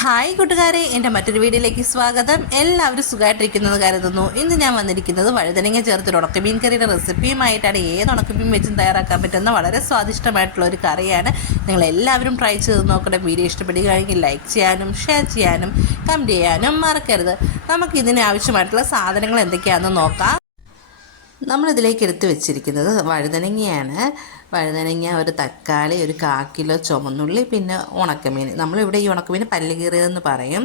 Hi കൂട്ടുകാരെ എന്റെ മറ്റൊരു വീഡിയോയിലേക്ക് സ്വാഗതം. എല്ലാവരും സുഖമായിട്ടിരിക്കുന്നത് കരുതുന്നു. ഇന്ന് ഞാൻ വന്നിരിക്കുന്നത് വഴുതനങ്ങ ചേർത്തൊരു ഉണക്കമീൻ കറിയുടെ റെസിപ്പിയുമായിട്ടാണ്. ഏത് ഉണക്കമീൻ വെച്ചും തയ്യാറാക്കാൻ പറ്റുന്ന വളരെ സ്വാദിഷ്ടമായിട്ടുള്ള ഒരു കറിയാണ്. നിങ്ങൾ എല്ലാവരും ട്രൈ ചെയ്ത് നോക്കണം വീഡിയോ ഇഷ്ടപ്പെടുകയാണെങ്കിൽ ലൈക്ക് ചെയ്യാനും ഷെയർ ചെയ്യാനും കമന്റ് ചെയ്യാനും മറക്കരുത്. നമുക്ക് ഇതിന് ആവശ്യമായിട്ടുള്ള സാധനങ്ങൾ എന്തൊക്കെയാണെന്ന് നോക്കാം. നമ്മളിതിലേക്ക് എടുത്തു വെച്ചിരിക്കുന്നത് വഴുതനങ്ങയാണ്. വഴുതനങ്ങ ഒരു തക്കാളി ഒരു കാക്കിലോ കിലോ ചുമന്നുള്ളി പിന്നെ ഉണക്കമീൻ. നമ്മളിവിടെ ഈ ഉണക്കമീൻ പല്ല് കീറിയതെന്ന് പറയും.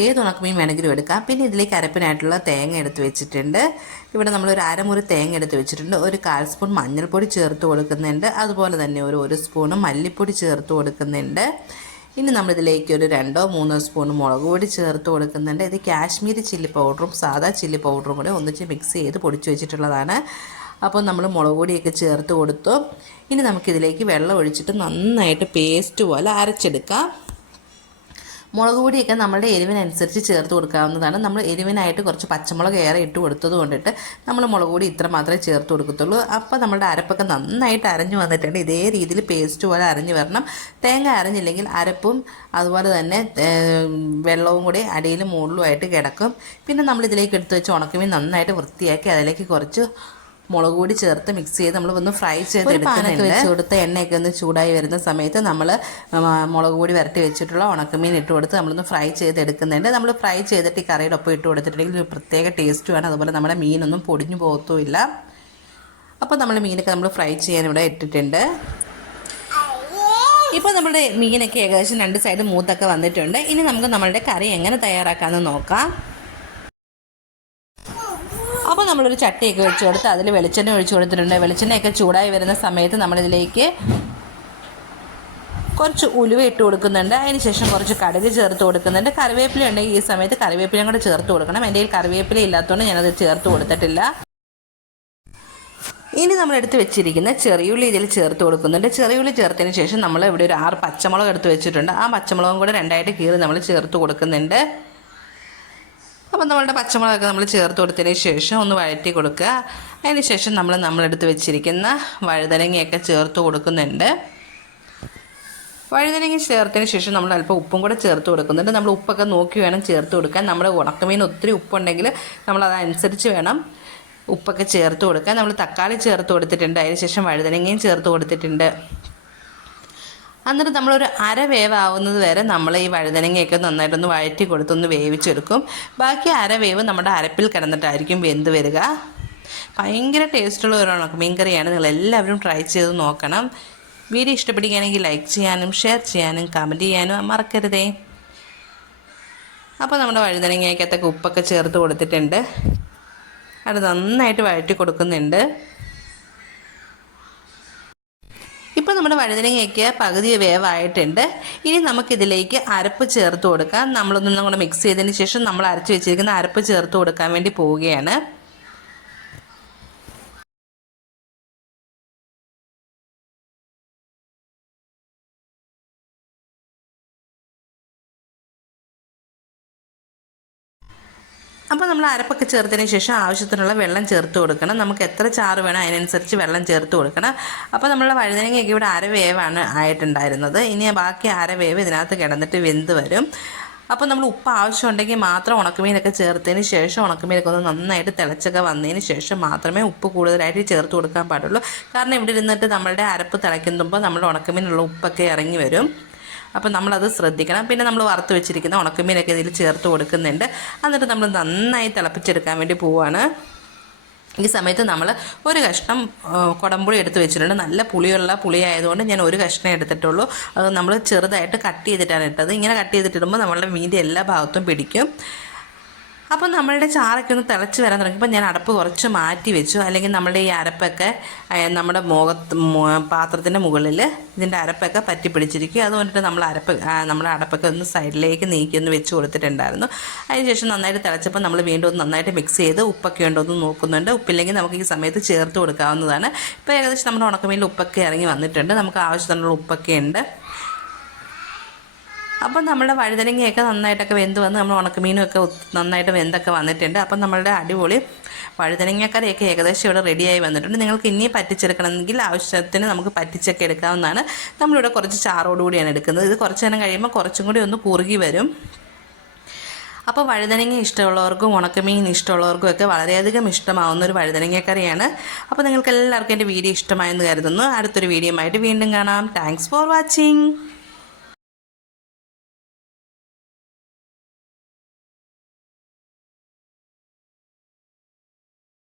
ഏത് ഉണക്കമീൻ വേണമെങ്കിലും എടുക്കാം. പിന്നെ ഇതിലേക്ക് അരപ്പിനായിട്ടുള്ള തേങ്ങ എടുത്ത് വെച്ചിട്ടുണ്ട്. ഇവിടെ നമ്മൾ ഒരു അരമുറി തേങ്ങ എടുത്ത് വെച്ചിട്ടുണ്ട്. ഒരു കാൽ സ്പൂൺ മഞ്ഞൾപ്പൊടി ചേർത്ത് കൊടുക്കുന്നുണ്ട്. അതുപോലെ തന്നെ ഒരു ഒരു സ്പൂണ് മല്ലിപ്പൊടി ചേർത്ത് കൊടുക്കുന്നുണ്ട്. ഇനി നമ്മളിതിലേക്ക് ഒരു രണ്ടോ മൂന്നോ സ്പൂൺ മുളക് പൊടി ചേർത്ത് കൊടുക്കുന്നുണ്ട്. ഇത് കാശ്മീരി ചില്ലി പൗഡറും സാധാ ചില്ലി പൗഡറും കൂടെ ഒന്നിച്ച് മിക്സ് ചെയ്ത് പൊടിച്ച് വെച്ചിട്ടുള്ളതാണ്. അപ്പോൾ നമ്മൾ മുളക് പൊടിയൊക്കെ ചേർത്ത് കൊടുത്തു. ഇനി നമുക്കിതിലേക്ക് വെള്ളം ഒഴിച്ചിട്ട് നന്നായിട്ട് പേസ്റ്റ് പോലെ അരച്ചെടുക്കാം. മുളക് പൊടിയൊക്കെ നമ്മുടെ എരിവിനനുസരിച്ച് ചേർത്ത് കൊടുക്കാവുന്നതാണ്. നമ്മൾ എരിവിനായിട്ട് കുറച്ച് പച്ചമുളക് ഏറെ ഇട്ട് കൊടുത്തത് കൊണ്ടിട്ട് നമ്മൾ മുളക് പൊടി ഇത്ര മാത്രമേ ചേർത്ത് കൊടുക്കത്തുള്ളൂ. അപ്പോൾ നമ്മുടെ അരപ്പൊക്കെ നന്നായിട്ട് അരഞ്ഞു വന്നിട്ടുണ്ട്. ഇതേ രീതിയിൽ പേസ്റ്റ് പോലെ അരഞ്ഞു വരണം. തേങ്ങ അരഞ്ഞില്ലെങ്കിൽ അരപ്പും അതുപോലെ തന്നെ വെള്ളവും കൂടി അടിയിലും മുകളിലുമായിട്ട് കിടക്കും. പിന്നെ നമ്മൾ ഇതിലേക്ക് എടുത്ത് വെച്ച് ഉണക്കമീൻ നന്നായിട്ട് വൃത്തിയാക്കി അതിലേക്ക് കുറച്ച് മുളക് പൊടി ചേർത്ത് മിക്സ് ചെയ്ത് നമ്മൾ ഒന്ന് ഫ്രൈ ചെയ്ത് എടുക്കുന്നുണ്ട്. വെച്ച് കൊടുത്ത് എണ്ണയൊക്കെ ഒന്ന് ചൂടായി വരുന്ന സമയത്ത് നമ്മൾ മുളക് പൊടി വരട്ടി വെച്ചിട്ടുള്ള ഉണക്കമീൻ ഇട്ട് കൊടുത്ത് നമ്മളൊന്ന് ഫ്രൈ ചെയ്ത് എടുക്കുന്നുണ്ട്. നമ്മൾ ഫ്രൈ ചെയ്തിട്ട് ഈ കറിയുടെ ഒപ്പം ഇട്ട് കൊടുത്തിട്ടുണ്ടെങ്കിൽ ഒരു പ്രത്യേക ടേസ്റ്റുമാണ് അതുപോലെ നമ്മുടെ മീനൊന്നും പൊടിഞ്ഞു പോകത്തുമില്ല. അപ്പോൾ നമ്മൾ മീനൊക്കെ നമ്മൾ ഫ്രൈ ചെയ്യാൻ ഇവിടെ ഇട്ടിട്ടുണ്ട്. ഇപ്പോൾ നമ്മുടെ മീനൊക്കെ ഏകദേശം രണ്ട് സൈഡ് മൂത്തൊക്കെ വന്നിട്ടുണ്ട്. ഇനി നമുക്ക് നമ്മളുടെ കറി എങ്ങനെ തയ്യാറാക്കാമെന്ന് നോക്കാം. അപ്പോൾ നമ്മളൊരു ചട്ടിയൊക്കെ വെച്ച് കൊടുത്ത് അതിൽ വെളിച്ചെണ്ണ ഒഴിച്ച് കൊടുത്തിട്ടുണ്ട്. വെളിച്ചെണ്ണയൊക്കെ ചൂടായി വരുന്ന സമയത്ത് നമ്മളിതിലേക്ക് കുറച്ച് ഉലുവ ഇട്ട് കൊടുക്കുന്നുണ്ട്. അതിന് ശേഷം കുറച്ച് കടുക് ചേർത്ത് കൊടുക്കുന്നുണ്ട്. കറിവേപ്പില ഉണ്ടെങ്കിൽ ഈ സമയത്ത് കറിവേപ്പിലയും കൂടെ ചേർത്ത് കൊടുക്കണം. എന്റെ കയ്യിൽ കറിവേപ്പില ഇല്ലാത്തതുകൊണ്ട് ഞാനത് ചേർത്ത് കൊടുത്തിട്ടില്ല. ഇനി നമ്മൾ എടുത്ത് വെച്ചിരിക്കുന്ന ചെറിയുള്ളി ഇതിൽ ചേർത്ത് കൊടുക്കുന്നുണ്ട്. ചെറിയുള്ളി ചേർത്തതിന് ശേഷം നമ്മൾ ഇവിടെ ഒരു ആറ് പച്ചമുളക് എടുത്ത് വെച്ചിട്ടുണ്ട്. ആ പച്ചമുളകും കൂടെ രണ്ടായിട്ട് കീറി നമ്മൾ ചേർത്ത് കൊടുക്കുന്നുണ്ട്. അപ്പോൾ നമ്മളുടെ പച്ചമുളകൊക്കെ നമ്മൾ ചേർത്ത് കൊടുത്തതിന് ശേഷം ഒന്ന് വഴറ്റി കൊടുക്കുക. അതിന് ശേഷം നമ്മൾ നമ്മളെടുത്ത് വെച്ചിരിക്കുന്ന വഴുതനങ്ങയൊക്കെ ചേർത്ത് കൊടുക്കുന്നുണ്ട്. വഴുതനങ്ങ ചേർത്തതിന് ശേഷം നമ്മൾ അല്പം ഉപ്പും കൂടെ ചേർത്ത് കൊടുക്കുന്നുണ്ട്. നമ്മൾ ഉപ്പൊക്കെ നോക്കി വേണം ചേർത്ത് കൊടുക്കാൻ. നമ്മുടെ ഉണക്കമീൻ ഒത്തിരി ഉപ്പുണ്ടെങ്കിൽ നമ്മൾ അതനുസരിച്ച് വേണം ഉപ്പൊക്കെ ചേർത്ത് കൊടുക്കാൻ. നമ്മൾ തക്കാളി ചേർത്ത് കൊടുത്തിട്ടുണ്ട്. അതിന് ശേഷം വഴുതനങ്ങയും ചേർത്ത് കൊടുത്തിട്ടുണ്ട്. എന്നിട്ട് നമ്മളൊരു അര വേവാവുന്നത് വരെ നമ്മൾ ഈ വഴുതനങ്ങയൊക്കെ നന്നായിട്ടൊന്ന് വഴറ്റി കൊടുത്തൊന്ന് വേവിച്ചെടുക്കും. ബാക്കി അര വേവ് നമ്മുടെ അരപ്പിൽ കിടന്നിട്ടായിരിക്കും വെന്ത് വരിക. ഭയങ്കര ടേസ്റ്റുള്ള ഒരു ഉണക്കമീൻ കറിയാണ്. നിങ്ങൾ എല്ലാവരും ട്രൈ ചെയ്ത് നോക്കണം. വീഡിയോ ഇഷ്ടപ്പെടുകയാണെങ്കിൽ ലൈക്ക് ചെയ്യാനും ഷെയർ ചെയ്യാനും കമന്റ് ചെയ്യാനും മറക്കരുതേ. അപ്പോൾ നമ്മുടെ വഴുതനങ്ങയ്ക്കകത്തൊക്കെ ഉപ്പൊക്കെ ചേർത്ത് കൊടുത്തിട്ടുണ്ട്. അത് നന്നായിട്ട് വഴറ്റി കൊടുക്കുന്നുണ്ട്. ഇപ്പോൾ നമ്മുടെ വഴുതനങ്ങയ്ക്ക് പകുതി വേവായിട്ടുണ്ട്. ഇനി നമുക്കിതിലേക്ക് അരപ്പ് ചേർത്ത് കൊടുക്കാം. നമ്മളൊന്നും കൂടെ മിക്സ് ചെയ്തതിന് ശേഷം നമ്മൾ അരച്ച് വെച്ചിരിക്കുന്ന അരപ്പ് ചേർത്ത് കൊടുക്കാൻ വേണ്ടി പോവുകയാണ്. അപ്പോൾ നമ്മൾ അരപ്പൊക്കെ ചേർത്തതിന് ശേഷം ആവശ്യത്തിനുള്ള വെള്ളം ചേർത്ത് കൊടുക്കണം. നമുക്ക് എത്ര ചാറ് വേണം അതിനനുസരിച്ച് വെള്ളം ചേർത്ത് കൊടുക്കണം. അപ്പോൾ നമ്മളുടെ വഴുതനങ്ങയൊക്കെ ഇവിടെ അരവേവാണ് ആയിട്ടുണ്ടായിരുന്നത്. ഇനി ബാക്കി അരവേവ് ഇതിനകത്ത് കിടന്നിട്ട് വെന്ത് വരും. അപ്പോൾ നമ്മൾ ഉപ്പ് ആവശ്യമുണ്ടെങ്കിൽ മാത്രം ഉണക്കമീനൊക്കെ ചേർത്തതിന് ശേഷം ഉണക്കമീനൊക്കെ ഒന്ന് നന്നായിട്ട് തിളച്ചൊക്കെ വന്നതിന് ശേഷം മാത്രമേ ഉപ്പ് കൂടുതലായിട്ട് ചേർത്ത് കൊടുക്കാൻ പാടുള്ളൂ. കാരണം ഇവിടെ ഇരുന്നിട്ട് നമ്മളുടെ അരപ്പ് തിളയ്ക്കുമ്പോൾ നമ്മൾ ഉണക്കമീനുള്ള ഉപ്പൊക്കെ ഇറങ്ങി വരും. അപ്പോൾ നമ്മളത് ശ്രദ്ധിക്കണം. പിന്നെ നമ്മൾ വറുത്ത് വെച്ചിരിക്കുന്ന ഉണക്കമീനൊക്കെ ഇതിൽ ചേർത്ത് കൊടുക്കുന്നുണ്ട്. എന്നിട്ട് നമ്മൾ നന്നായി തിളപ്പിച്ചെടുക്കാൻ വേണ്ടി പോവുകയാണ് ഈ സമയത്ത് നമ്മൾ ഒരു കഷ്ണം കുടംപുളി എടുത്ത് വെച്ചിട്ടുണ്ട്. നല്ല പുളിയുള്ള പുളി ആയതുകൊണ്ട് ഞാൻ ഒരു കഷ്ണം എടുത്തിട്ടുള്ളൂ. അത് നമ്മൾ ചെറുതായിട്ട് കട്ട് ചെയ്തിട്ടാണ് ഇട്ടത്. ഇങ്ങനെ കട്ട് ചെയ്തിട്ടിടുമ്പോൾ നമ്മളുടെ മീന്റെ എല്ലാ ഭാഗത്തും പിടിക്കും. അപ്പോൾ നമ്മളുടെ ചാറൊക്കെ ഒന്ന് തിളച്ച് വരാൻ തുടങ്ങിയപ്പോൾ ഞാൻ അടപ്പ് കുറച്ച് മാറ്റി വെച്ചു. അല്ലെങ്കിൽ നമ്മുടെ ഈ അരപ്പൊക്കെ നമ്മുടെ മുഖത്ത് പാത്രത്തിന്റെ മുകളിൽ ഇതിന്റെ അരപ്പൊക്കെ പറ്റി പിടിച്ചിരിക്കും. അതുകൊണ്ടിട്ട് നമ്മൾ അരപ്പ് നമ്മുടെ അടപ്പൊക്കെ ഒന്ന് സൈഡിലേക്ക് നീക്കി ഒന്ന് വെച്ച് കൊടുത്തിട്ടുണ്ടായിരുന്നു. അതിനുശേഷം നന്നായിട്ട് തിളച്ചപ്പോൾ നമ്മൾ വീണ്ടും ഒന്ന് നന്നായിട്ട് മിക്സ് ചെയ്ത് ഉപ്പൊക്കെ ഉണ്ടോ എന്ന് നോക്കുന്നുണ്ട്. ഉപ്പില്ലെങ്കിൽ നമുക്ക് ഈ സമയത്ത് ചേർത്ത് കൊടുക്കാവുന്നതാണ്. ഇപ്പോൾ ഏകദേശം നമ്മുടെ ഉണക്കമീനിൽ ഉപ്പൊക്കെ ഇറങ്ങി വന്നിട്ടുണ്ട്. നമുക്ക് ആവശ്യത്തിനുള്ള ഉപ്പൊക്കെ ഉണ്ട്. അപ്പം നമ്മുടെ വഴുതനങ്ങയൊക്കെ നന്നായിട്ടൊക്കെ വെന്ത് വന്ന് നമ്മൾ ഉണക്കമീനൊക്കെ നന്നായിട്ട് വെന്തൊക്കെ വന്നിട്ടുണ്ട്. അപ്പം നമ്മളുടെ അടിപൊളി വഴുതനങ്ങക്കറിയൊക്കെ ഏകദേശം ഇവിടെ റെഡിയായി വന്നിട്ടുണ്ട്. നിങ്ങൾക്ക് ഇനി പറ്റിച്ചെടുക്കണമെങ്കിൽ ആവശ്യത്തിന് നമുക്ക് പറ്റിച്ചൊക്കെ എടുക്കാവുന്നതാണ്. നമ്മളിവിടെ കുറച്ച് ചാറോടുകൂടിയാണ് എടുക്കുന്നത്. ഇത് കുറച്ച് നേരം കഴിയുമ്പോൾ കുറച്ചും കൂടി ഒന്ന് കുറുകി വരും. അപ്പോൾ വഴുതനങ്ങ ഇഷ്ടമുള്ളവർക്കും ഉണക്കമീൻ ഇഷ്ടമുള്ളവർക്കും ഒക്കെ വളരെയധികം ഇഷ്ടമാവുന്ന ഒരു വഴുതനങ്ങക്കറിയാണ്. അപ്പോൾ നിങ്ങൾക്ക് എല്ലാവർക്കും എന്റെ വീഡിയോ ഇഷ്ടമായെന്ന് കരുതുന്നു. അടുത്തൊരു വീഡിയോ ആയിട്ട് വീണ്ടും കാണാം. Thanks for watching